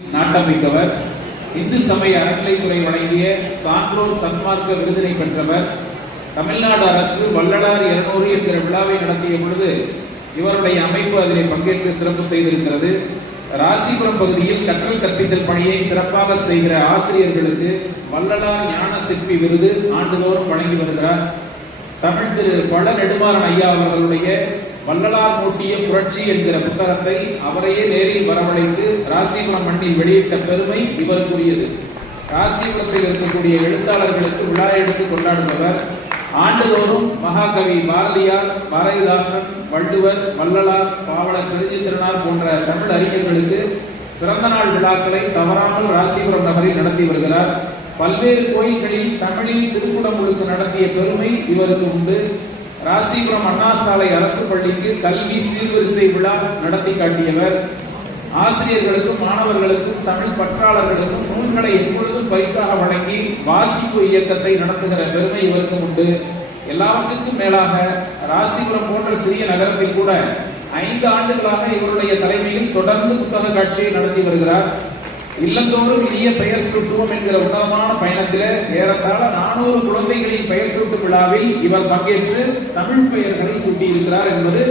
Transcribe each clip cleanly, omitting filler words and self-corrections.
நாட்டமைத்தவர், இந்து சமய அறநிலைத்துறை வழங்கிய சான்றோர் சன்மார்க்க விருதினை பெற்றவர். தமிழ்நாடு அரசு வள்ளலார் 200 என்கிற விழாவை நடத்திய பொழுது இவருடைய அமைப்பு அதிலே பங்கேற்று சிறப்பு செய்திருக்கிறது. ராசிபுரம் பகுதியில் கற்றல் கற்பித்தல் பணியை சிறப்பாக செய்கிற ஆசிரியர்களுக்கு வள்ளலார் ஞான சிற்பி விருது ஆண்டுதோறும் வழங்கி வருகிறார். தமிழ் திரு பழ நெடுமாறன் ஐயா அவர்களுடைய வள்ளலார் மூட்டிய புரட்சி என்கிற புத்தகத்தை அவரையே நேரில் வரவழைத்து ராசிபுரம் மண்ணில் வெளியிட்ட பெருமை இவருக்குரியது. ராசிபுரத்தில் இருக்கக்கூடிய எழுத்தாளர்களுக்கு விழா எடுத்து கொண்டாடுபவர். ஆண்டுதோறும் மகாகவி பாரதியார், பாரதிதாசன், வள்ளுவர், வள்ளலார், பாவலர் பெருஞ்சித்திரனார் போன்ற தமிழ் அறிஞர்களுக்கு பிறந்த நாள் விழாக்களை தவறாமல் ராசிபுரம் நகரில் நடத்தி வருகிறார். பல்வேறு கோயில்களில் தமிழில் திருக்குடமுழுக்கு நடத்திய பெருமை இவருக்கு உண்டு. ராசிபுரம் அண்ணா சாலை அரசு பள்ளிக்கு கல்வி சீர்வரிசை விழா நடத்தி காட்டியவர். ஆசிரியர்களுக்கும் மாணவர்களுக்கும் தமிழ் பற்றாளர்களுக்கும் நூல்களை எப்பொழுதும் பரிசாக வழங்கி வாசிப்பு இயக்கத்தை நடத்துகிற பெருமை இவருக்கும் உண்டு. எல்லாவற்றுக்கும் மேலாக ராசிபுரம் போன்ற சிறிய நகரத்தில் கூட 5 ஆண்டுகளாக இவருடைய தலைமையில் தொடர்ந்து புத்தக காட்சியை நடத்தி வருகிறார். இல்லந்தோறும் இனிய பெயர் சூட்டுவோம் என்கிற உன்னதமான பயணத்தில் ஏறத்தாழ 400 குழந்தைகளின் பெயர் சூட்டு விழாவில் இவர் பங்கேற்று தமிழ் பெயர்களை சூட்டியிருக்கிறார் என்பது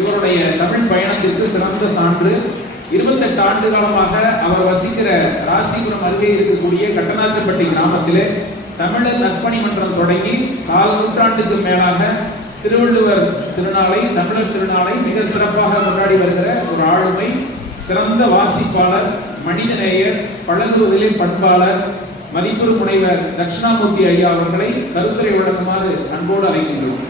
இவருடைய தமிழ் பயணத்திற்கு சிறந்த சான்று. 28 ஆண்டு காலமாக அவர் வசிக்கிற ராசிபுரம் அருகே இருக்கக்கூடிய கட்டநாச்சப்பட்டி கிராமத்திலே தமிழர் நற்பணி மன்றம் தொடங்கி 4 நூற்றாண்டுக்கு மேலாக திருவள்ளுவர் திருநாளை, தமிழர் திருநாளை மிக சிறப்பாக கொண்டாடி வருகிற ஒரு ஆளுமை, சிறந்த வாசிப்பாளர், மனிதநேயர், பழகுவதிலே பண்பாளர், மதிப்புறு முனைவர் தட்சிணாமூர்த்தி ஐயா அவர்களை கருத்துரை வழங்குமாறு அன்போடு அழைக்கின்றோம்.